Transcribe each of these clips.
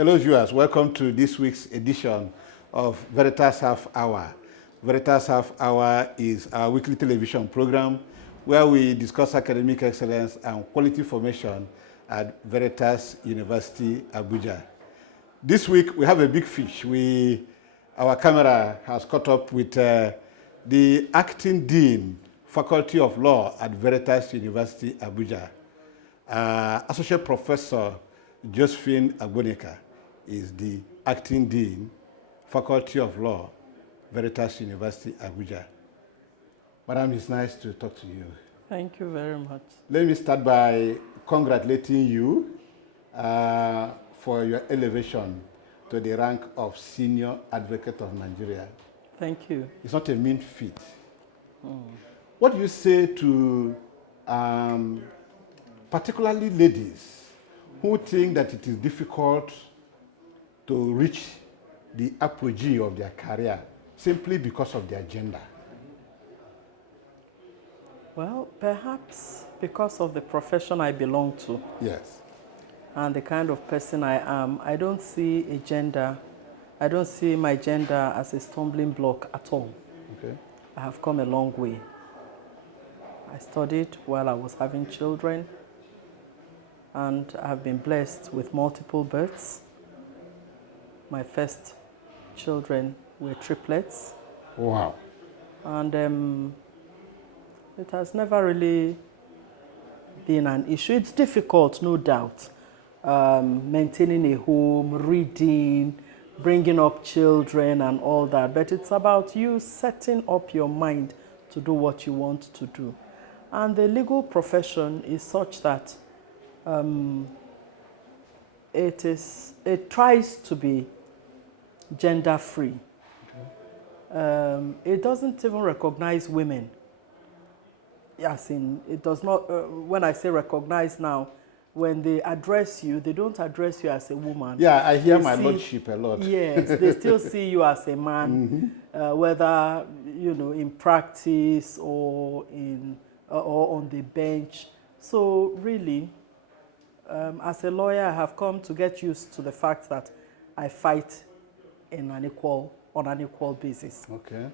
Hello viewers, welcome to this week's edition of Veritas Half Hour. Veritas Half Hour is our weekly television program where we discuss academic excellence and quality formation at Veritas University Abuja. This week we have a big fish. Our camera has caught up with the acting dean, Faculty of Law at Veritas University Abuja. Associate Professor Josephine Agbonika is the acting dean, Faculty of Law, Veritas University Abuja. Madam, it's nice to talk to you. Thank you very much. Let me start by congratulating you for your elevation to the rank of Senior Advocate of Nigeria. Thank you. It's not a mean feat. What do you say to particularly ladies who think that it is difficult to reach the apogee of their career simply because of their gender? Well, perhaps because of the profession I belong to. Yes. And the kind of person I am, I don't see my gender as a stumbling block at all. Okay. I have come a long way. I studied while I was having children, and I have been blessed with multiple births. My first children were triplets. Wow. And it has never really been an issue. It's difficult, no doubt, maintaining a home, reading, bringing up children and all that, but it's about you setting up your mind to do what you want to do. And the legal profession is such that it tries to be gender-free. Okay. It doesn't even recognize women. As in, it does not, when I say recognize now, when they address you, they don't address you as a woman. Yeah, I hear my lordship a lot. Yes, they still see you as a man, whether, in practice or on the bench. So really, as a lawyer, I have come to get used to the fact that I fight on an equal basis. Okay.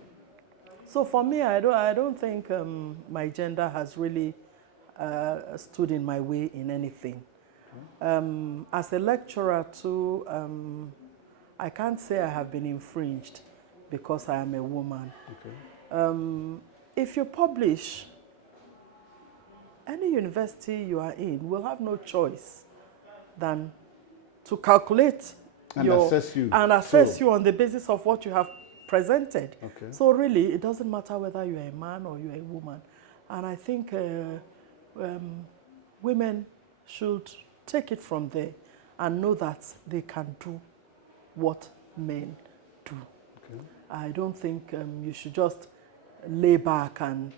So for me, I don't think my gender has really stood in my way in anything. As a lecturer too, I can't say I have been infringed because I am a woman. Okay. If you publish, any university you are in will have no choice than to calculate and assess you on the basis of what you have presented. Okay. So really, it doesn't matter whether you're a man or you're a woman. And I think women should take it from there and know that they can do what men do. Okay. I don't think you should just lay back and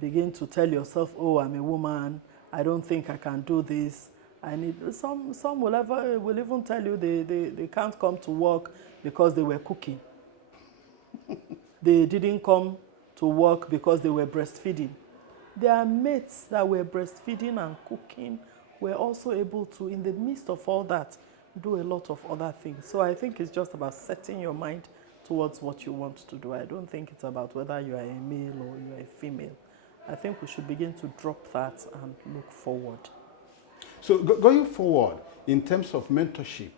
begin to tell yourself, oh, I'm a woman, I don't think I can do this. I need some will even tell you they can't come to work because they were cooking. They didn't come to work because they were breastfeeding. Their mates that were breastfeeding and cooking were also able to, in the midst of all that, do a lot of other things. So I think it's just about setting your mind towards what you want to do. I don't think it's about whether you are a male or you are a female. I think we should begin to drop that and look forward. So going forward, in terms of mentorship,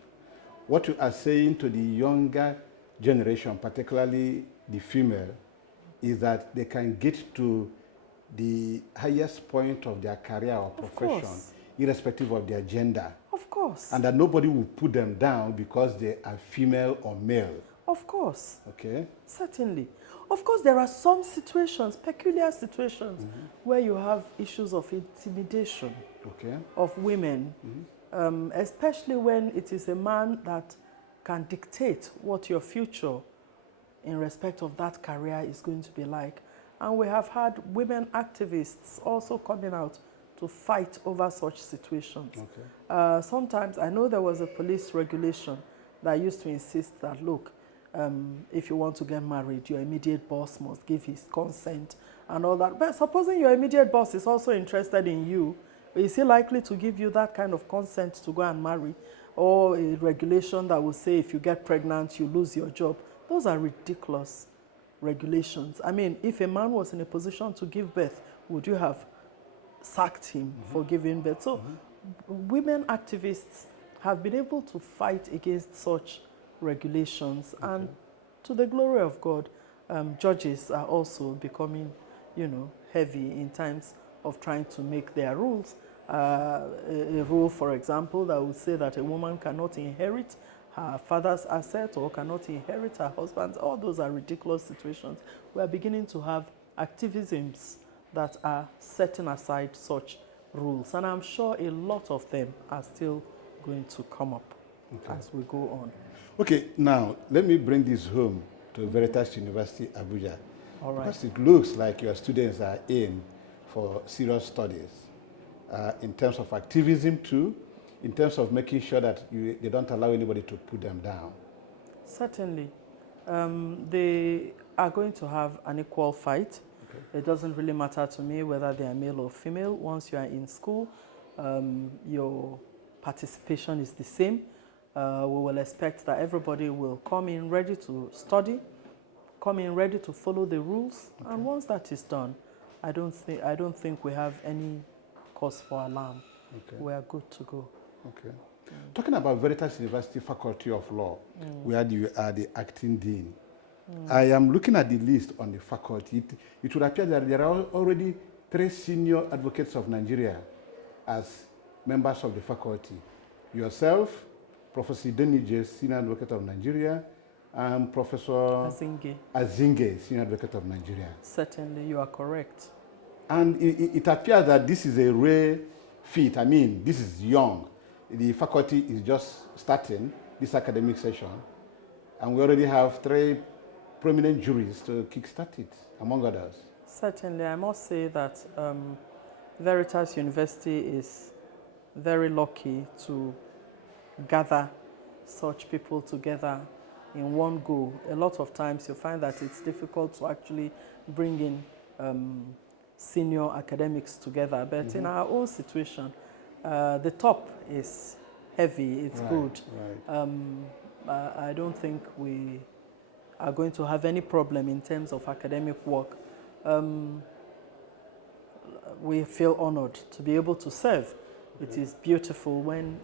what you are saying to the younger generation, particularly the female, is that they can get to the highest point of their career or profession, irrespective of their gender. Of course. And that nobody will put them down because they are female or male. Of course. Okay. Certainly. Of course, there are some situations, peculiar situations, where you have issues of intimidation of women, especially when it is a man that can dictate what your future in respect of that career is going to be like. And we have had women activists also coming out to fight over such situations. Okay. Sometimes, I know there was a police regulation that used to insist that, look, if you want to get married, your immediate boss must give his consent and all that. But supposing your immediate boss is also interested in you, is he likely to give you that kind of consent to go and marry? or a regulation that will say if you get pregnant, you lose your job. Those are ridiculous regulations. I mean, if a man was in a position to give birth, would you have sacked him for giving birth? So women activists have been able to fight against such regulations, and to the glory of God, judges are also becoming, heavy in times of trying to make their rules. A rule, for example, that would say that a woman cannot inherit her father's asset or cannot inherit her husband's. All those are ridiculous situations. We are beginning to have activisms that are setting aside such rules, and I'm sure a lot of them are still going to come up as we go on. Okay, now let me bring this home to Veritas University Abuja. All right. Because it looks like your students are in for serious studies in terms of activism too, in terms of making sure that they don't allow anybody to put them down. Certainly. They are going to have an equal fight. Okay. It doesn't really matter to me whether they are male or female. Once you are in school, your participation is the same. We will expect that everybody will come in ready to study, come in ready to follow the rules, and once that is done, I don't think we have any cause for alarm. We are good to go. Okay. Talking about Veritas University Faculty of Law, where you are the acting dean, I am looking at the list on the faculty. It would appear that there are already 3 senior advocates of Nigeria as members of the faculty. Yourself, Professor Denije, Senior Advocate of Nigeria, and Professor Azinge, Senior Advocate of Nigeria. Certainly, you are correct. And it appears that this is a rare feat. I mean, this is young. The faculty is just starting this academic session, and we already have 3 prominent juries to kickstart it, among others. Certainly, I must say that Veritas University is very lucky to gather such people together in one go. A lot of times you find that it's difficult to actually bring in senior academics together, but in our own situation, the top is heavy, it's good. Right. I don't think we are going to have any problem in terms of academic work. We feel honored to be able to serve. It is beautiful when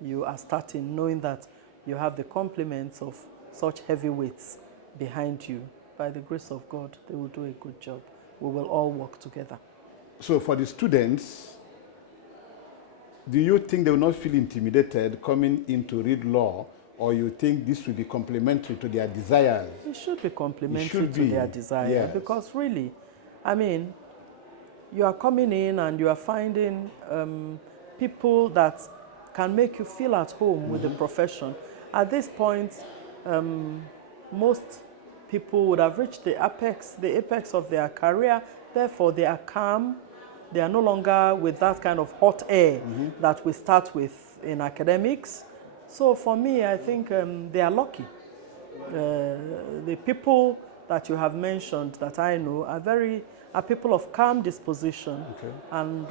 you are starting knowing that you have the compliments of such heavyweights behind you. By the grace of God, they will do a good job. We will all work together. So for the students, do you think they will not feel intimidated coming in to read law, or you think this will be complementary to their desires? It should be complementary to their desire, because really, I mean, you are coming in and you are finding people that can make you feel at home with the profession. At this point, most people would have reached the apex of their career. Therefore, they are calm. They are no longer with that kind of hot air that we start with in academics. So for me, I think they are lucky. The people that you have mentioned that I know are people of calm disposition, and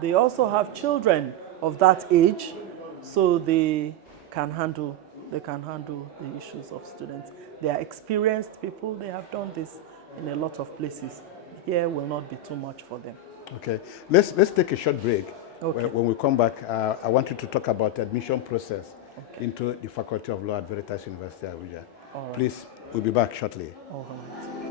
they also have children of that age, so they can handle the issues of students. They are experienced people. They have done this in a lot of places. Here will not be too much for them. Okay, let's take a short break. When we come back, I want you to talk about the admission process into the Faculty of Law at Veritas University Abuja. Right. Please, we'll be back shortly. All right.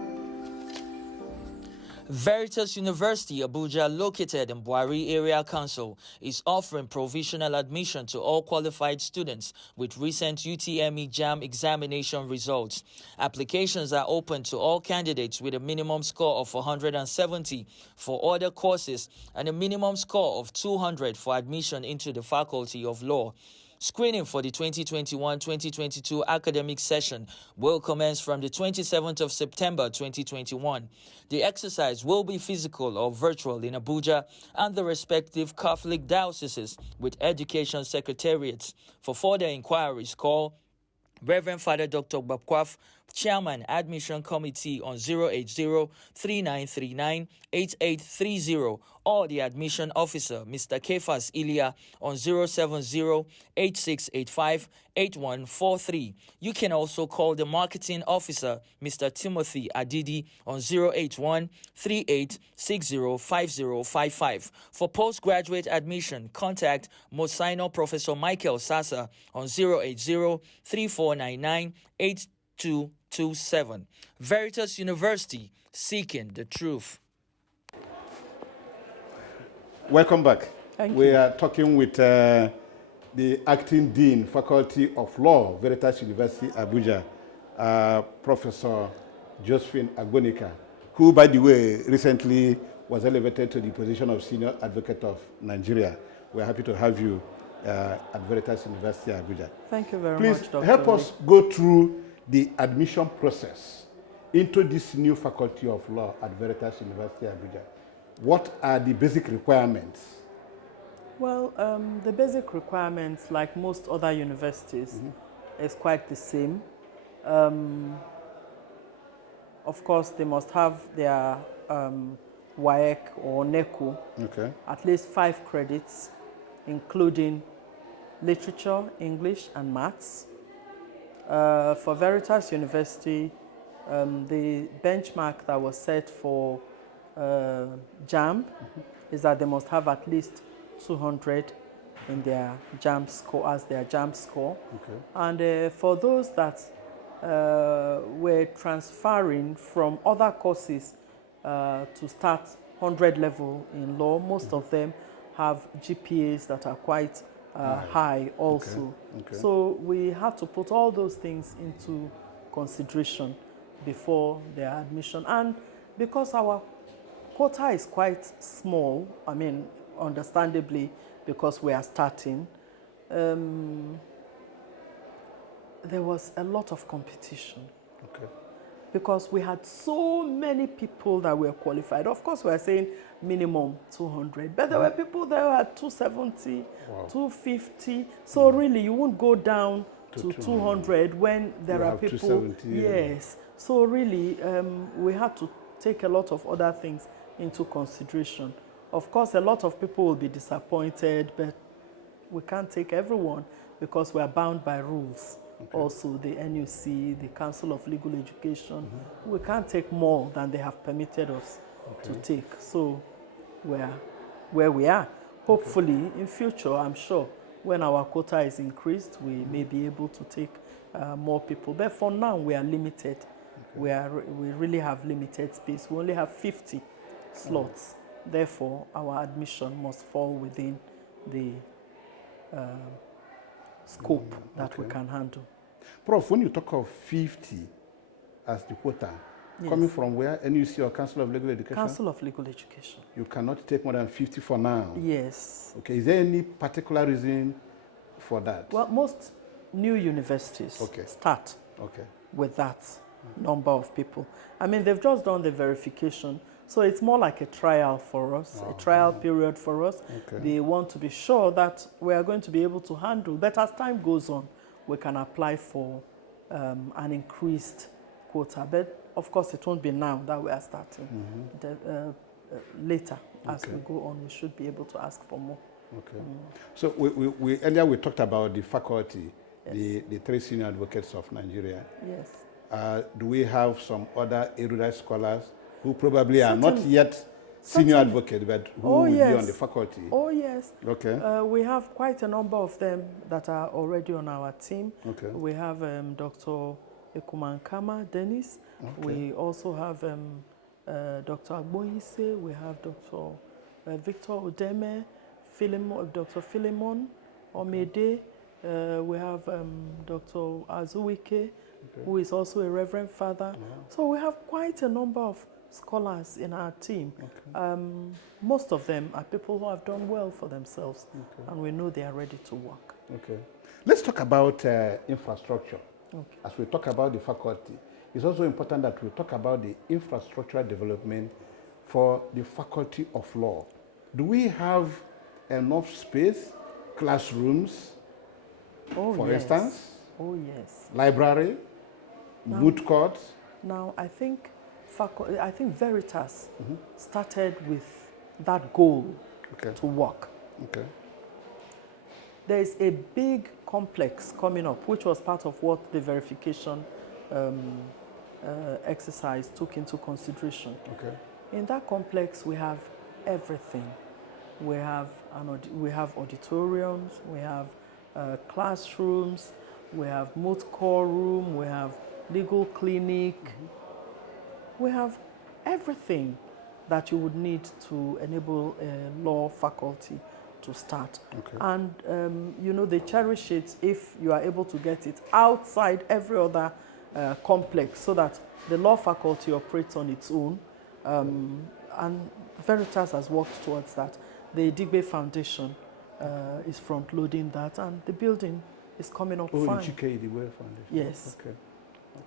Veritas University Abuja, located in Buhari Area Council, is offering provisional admission to all qualified students with recent UTME JAMB examination results. Applications are open to all candidates with a minimum score of 470 for other courses and a minimum score of 200 for admission into the Faculty of Law. Screening for the 2021-2022 academic session will commence from the 27th of September 2021. The exercise will be physical or virtual in Abuja and the respective Catholic dioceses with education secretariats. For further inquiries, call Reverend Father Dr. Babkwaf, Chairman, Admission Committee on 080-3939-8830, or the Admission Officer, Mr. Kefas Ilya, on 070-8685-8143. You can also call the Marketing Officer, Mr. Timothy Adidi, on 081-3860-5055. For postgraduate admission, contact Mosino Professor Michael Sasa on 080-3499-8227. Veritas University, seeking the truth. Welcome back. Thank we you. are talking with the Acting Dean, Faculty of Law, Veritas University Abuja, Professor Josephine Agbonika, who, by the way, recently was elevated to the position of Senior Advocate of Nigeria. We're happy to have you at Veritas University Abuja. Thank you very Please much, Dr. help Oleh. us go through the admission process into this new Faculty of Law at Veritas University Abuja. What are the basic requirements? Well, the basic requirements, like most other universities, is quite the same. Of course, they must have their WAEC or NECO, Okay. at least 5 credits, including literature, English, and maths. For Veritas University, the benchmark that was set for JAMB is that they must have at least 200 in their JAMB score as their JAMB score. Okay. And for those that were transferring from other courses to start 100 level in law, most of them have GPAs that are quite high also. Okay. So we have to put all those things into consideration before their admission. And because our quota is quite small, I mean, understandably, because we are starting, there was a lot of competition. Okay. Because we had so many people that were qualified. Of course, we are saying minimum 200, but there were people that were at 270, Wow. 250. So really, you won't go down to 200 when there You are have people. 270, yeah. Yes. So really, we had to take a lot of other things into consideration. Of course, a lot of people will be disappointed, but we can't take everyone because we are bound by rules. Okay. Also, the NUC, the Council of Legal Education, we can't take more than they have permitted us to take. So we're where we are. Hopefully, in future, I'm sure, when our quota is increased, we may be able to take more people. But for now, we are limited. We really have limited space. We only have 50 slots. Therefore, our admission must fall within the scope that we can handle. Prof, when you talk of 50 as the quota, Yes. coming from where? NUC or Council of Legal Education? Council of Legal Education. You cannot take more than 50 for now. Yes. Okay, is there any particular reason for that? Well, most new universities start with that number of people. I mean, they've just done the verification, so it's more like a trial for us, a trial period for us. They want to be sure that we are going to be able to handle. But as time goes on, we can apply for an increased quota. But of course, it won't be now that we are starting. Later, as we go on, we should be able to ask for more. Okay. So we earlier we talked about the faculty, the 3 senior advocates of Nigeria. Yes. Do we have some other erudite scholars who probably are not yet senior advocates, but who will be on the faculty? Oh, yes. Okay. We have quite a number of them that are already on our team. Okay. We have Dr. Ekumankama Dennis. We also have Dr. Agboyise. We have Dr. Victor Odeme, Dr. Philemon Omede. We have Dr. Azuwike, who is also a Reverend Father. So we have quite a number of scholars in our team. Most of them are people who have done well for themselves, and we know they are ready to work. Okay. Let's talk about infrastructure. As we talk about the faculty, it's also important that we talk about the infrastructural development for the Faculty of Law. Do we have enough space, classrooms, for instance? Oh, yes. Library, moot courts? Now, I think Veritas started with that goal to work. Okay. There is a big complex coming up, which was part of what the verification exercise took into consideration. Okay. In that complex, we have everything. We have auditoriums, we have classrooms, we have moot court room, we have legal clinic. We have everything that you would need to enable a law faculty to start. Okay. And you know, they cherish it if you are able to get it outside every other complex, so that the law faculty operates on its own. And Veritas has worked towards that. The Digbe Foundation is front-loading that, and the building is coming up fine. The Digbe Foundation? Yes. Okay.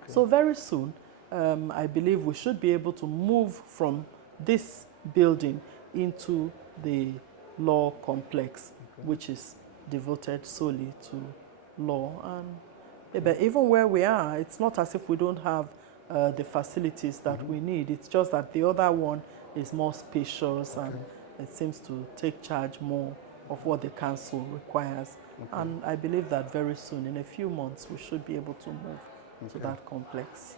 So very soon, I believe we should be able to move from this building into the law complex, which is devoted solely to law. And but even where we are, it's not as if we don't have the facilities that we need. It's just that the other one is more spacious and it seems to take charge more of what the council requires. And I believe that very soon, in a few months, we should be able to move to that complex.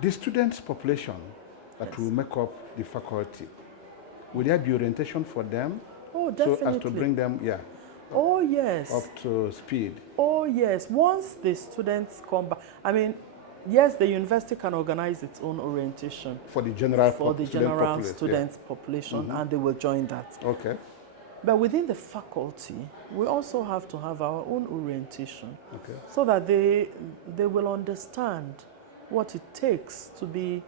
The students' population that will make up the faculty, will there be orientation for them? Oh, definitely. So as to bring them, oh, yes. up to speed? Oh, yes. Once the students come back, I mean, yes, the university can organize its own orientation. For the general student population, and they will join that. Okay. But within the faculty, we also have to have our own orientation, okay, so that they will understand what it takes to be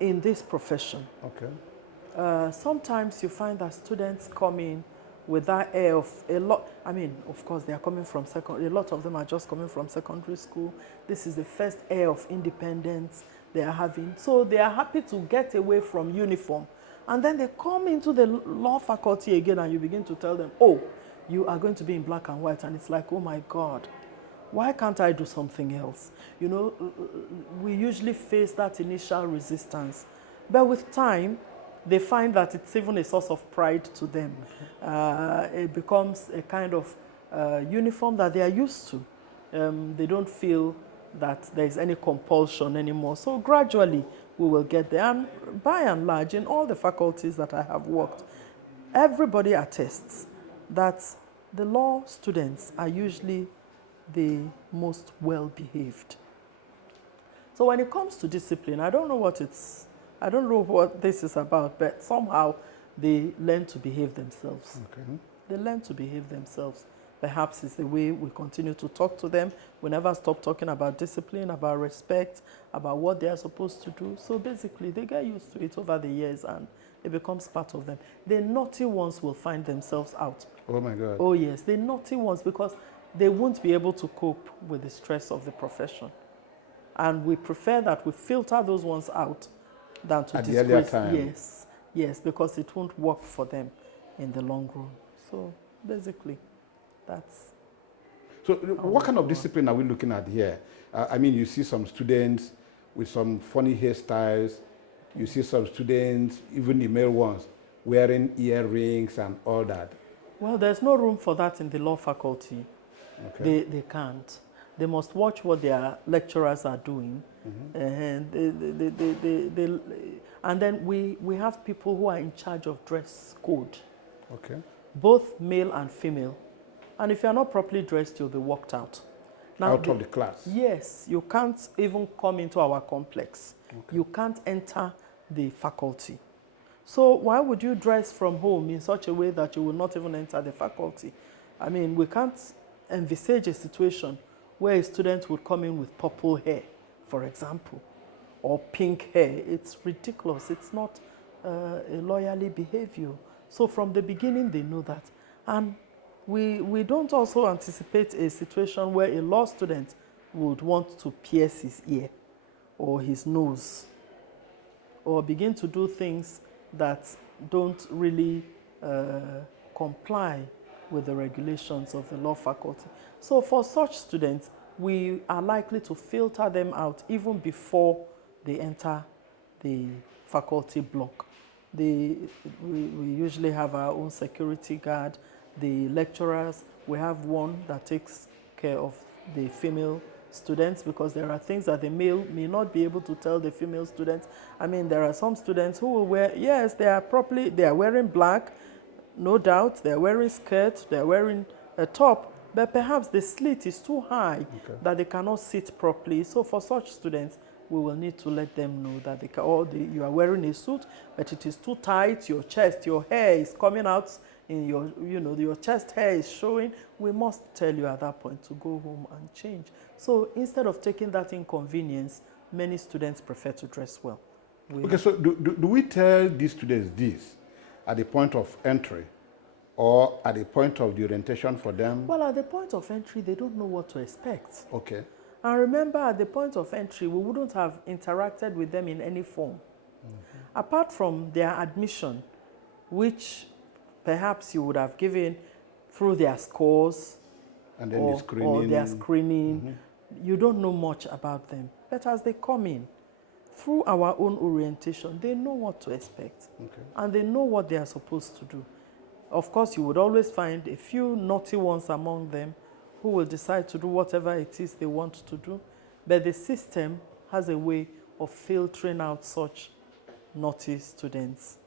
in this profession. Okay. Sometimes you find that students come in with that air of a lot. I mean, of course, they are coming from a lot of them are just coming from secondary school. This is the first air of independence they are having. So they are happy to get away from uniform. And then they come into the law faculty again, and you begin to tell them, oh, you are going to be in black and white. And it's like, oh my God, why can't I do something else? You know, we usually face that initial resistance. But with time, they find that it's even a source of pride to them. It becomes a kind of uniform that they are used to. They don't feel that there is any compulsion anymore. So gradually, we will get there. And by and large, in all the faculties that I have worked, everybody attests that the law students are usually the most well-behaved. So when it comes to discipline, I don't know what this is about, but somehow they learn to behave themselves. Okay. They learn to behave themselves. Perhaps it's the way we continue to talk to them. We never stop talking about discipline, about respect, about what they are supposed to do. So basically, they get used to it over the years, and it becomes part of them. The naughty ones will find themselves out. Oh my God. Oh yes, the naughty ones, because they won't be able to cope with the stress of the profession. And we prefer that we filter those ones out than to disgrace. At the earlier time. Yes, yes, because it won't work for them in the long run. So basically, that's... So what kind of discipline are we looking at here? I mean, you see some students with some funny hairstyles. You see some students, even the male ones, wearing earrings and all that. Well, there's no room for that in the law faculty. Okay. They can't. They must watch what their lecturers are doing. And and then we have people who are in charge of dress code. Okay. Both male and female. And if you're not properly dressed, you'll be walked out. Now, out of the class? Yes. You can't even come into our complex. Okay. You can't enter the faculty. So why would you dress from home in such a way that you will not even enter the faculty? I mean, we can't envisage a situation where a student would come in with purple hair, for example, or pink hair. It's ridiculous. It's not a lawyerly behavior. So from the beginning, they know that. And we don't also anticipate a situation where a law student would want to pierce his ear or his nose or begin to do things that don't really comply with the regulations of the law faculty. So for such students, we are likely to filter them out even before they enter the faculty block. We usually have our own security guard. The lecturers, we have one that takes care of the female students, because there are things that the male may not be able to tell the female students. I mean, there are some students who will wear, yes, they are wearing black, no doubt, they're wearing skirts, they're wearing a top, but perhaps the slit is too high that they cannot sit properly. So for such students, we will need to let them know that you are wearing a suit, but it is too tight, your chest, your hair is coming out in your chest hair is showing. We must tell you at that point to go home and change. So instead of taking that inconvenience, many students prefer to dress well. Okay, so do we tell these students this at the point of entry or at the point of the orientation for them? Well, at the point of entry, they don't know what to expect. Okay. And remember, at the point of entry, we wouldn't have interacted with them in any form. Apart from their admission, which perhaps you would have given through their scores and then or their screening. You don't know much about them. But as they come in, through our own orientation, they know what to expect. And they know what they are supposed to do. Of course, you would always find a few naughty ones among them who will decide to do whatever it is they want to do. But the system has a way of filtering out such naughty students.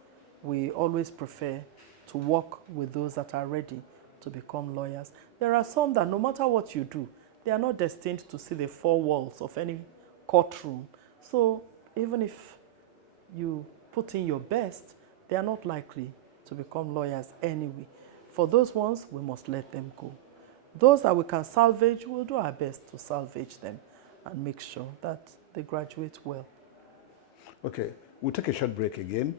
We always prefer to work with those that are ready to become lawyers. There are some that no matter what you do, they are not destined to see the four walls of any courtroom. So even if you put in your best, they are not likely to become lawyers anyway. For those ones, we must let them go. Those that we can salvage, we'll do our best to salvage them and make sure that they graduate well. Okay, we'll take a short break again.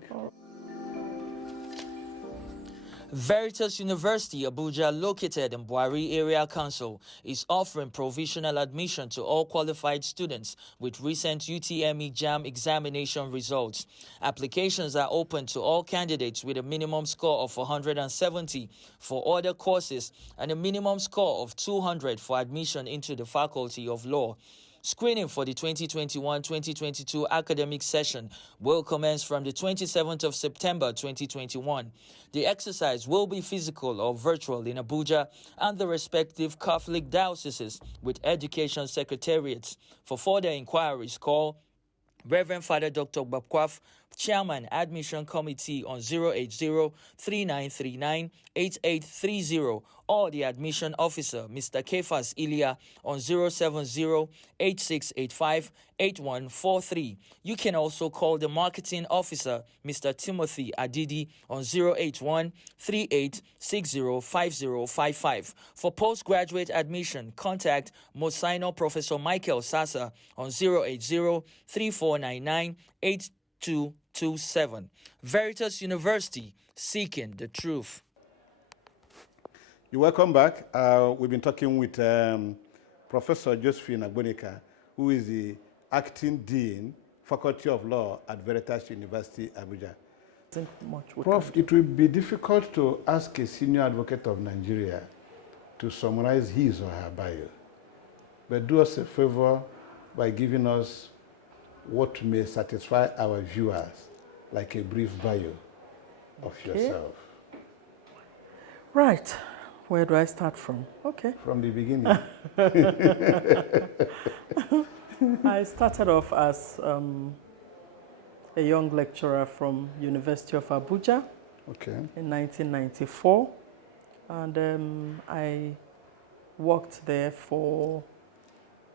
Veritas University Abuja, located in Buhari Area Council, is offering provisional admission to all qualified students with recent UTME JAM examination results. Applications are open to all candidates with a minimum score of 170 for other courses and a minimum score of 200 for admission into the Faculty of Law. Screening for the 2021-2022 academic session will commence from the 27th of September 2021. The exercise will be physical or virtual in Abuja and the respective Catholic dioceses with education secretariats. For further inquiries, call Reverend Father Dr. Babkwaf, Chairman, Admission Committee on 080-3939-8830 or the Admission Officer, Mr. Kefas Ilya, on 070-8685-8143. You can also call the Marketing Officer, Mr. Timothy Adidi, on 081-3860-5055. For postgraduate admission, contact Monsignor Professor Michael Sasa on 080-3499-8227. Veritas University, seeking the truth. You're welcome back. We've been talking with Professor Josephine Agbonika, who is the Acting Dean, Faculty of Law at Veritas University Abuja. Prof, it will be difficult to ask a senior advocate of Nigeria to summarize his or her bio. But do us a favor by giving us what may satisfy our viewers, like a brief bio of yourself. Right. Where do I start from? Okay. From the beginning. I started off as a young lecturer from University of Abuja in 1994. And I worked there for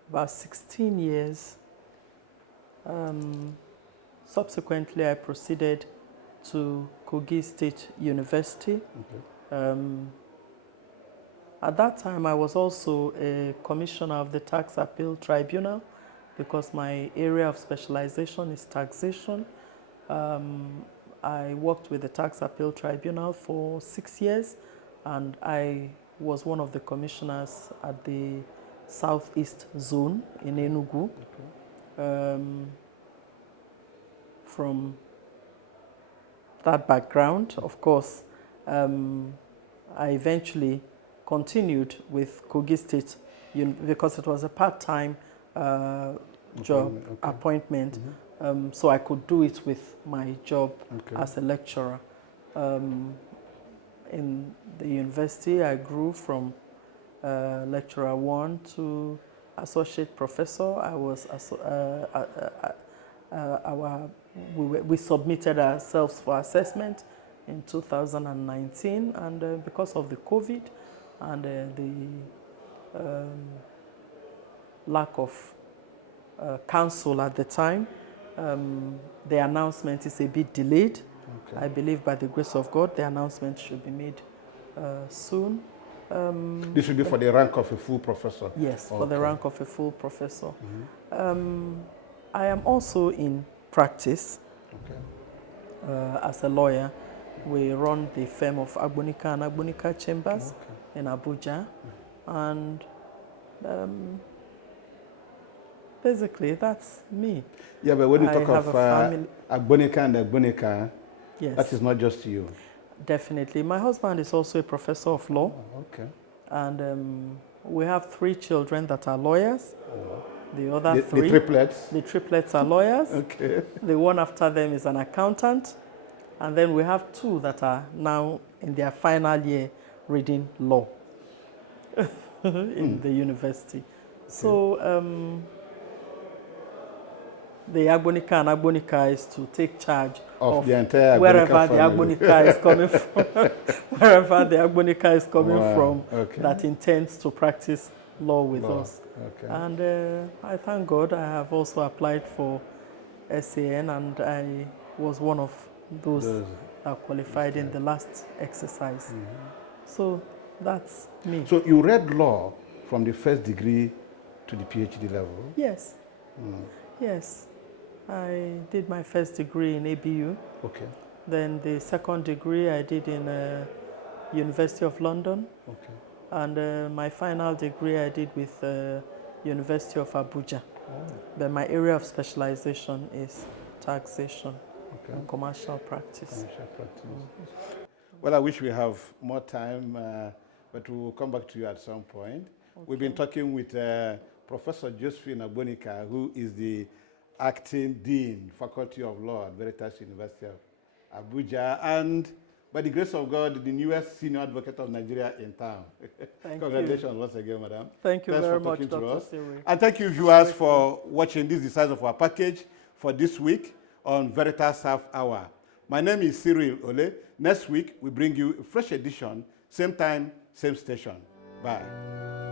about 16 years. Subsequently, I proceeded to Kogi State University. At that time, I was also a commissioner of the Tax Appeal Tribunal because my area of specialization is taxation. I worked with the Tax Appeal Tribunal for 6 years, and I was one of the commissioners at the Southeast Zone in Enugu. From that background, of course, I eventually continued with Kogi State because it was a part-time job appointment, so I could do it with my job as a lecturer. In the university, I grew from lecturer 1 to associate professor. I was we submitted ourselves for assessment in 2019, and because of the COVID and the lack of counsel at the time, the announcement is a bit delayed. I believe by the grace of God, the announcement should be made soon. This should be for the rank of a full professor? Yes, for the rank of a full professor. I am also in practice as a lawyer. We run the firm of Agbonika and Agbonika Chambers in Abuja. And basically, that's me. Yeah, but when you talk of Agbonika and Agbonika, that is not just you. Definitely. My husband is also a professor of law. And we have 3 children that are lawyers. The other 3. The triplets? The triplets are lawyers. The one after them is an accountant. And then we have 2 that are now in their final year reading law in the university. So the Agbonika and Agbonika is to take charge of the entire wherever the Agbonika is coming from, wherever the Agbonika is coming from that intends to practice law with us. And I thank God I have also applied for SAN, and I was one of those that qualified in the last exercise. So that's me. So you read law from the first degree to the PhD level? Yes. Yes. I did my first degree in ABU. Then the second degree I did in University of London. And my final degree I did with University of Abuja. But my area of specialization is taxation and commercial practice. Well, I wish we have more time, but we'll come back to you at some point. We've been talking with Professor Josephine Agbonika, who is the Acting Dean, Faculty of Law at Veritas University of Abuja, and by the grace of God, the newest Senior Advocate of Nigeria in town. Congratulations once again, madam. Thank you very much, Dr. Cyril. And thank you, viewers, for watching. This is the size of our package for this week on Veritas Half Hour. My name is Cyril Oleh. Next week, we bring you a fresh edition, same time, same station. Bye.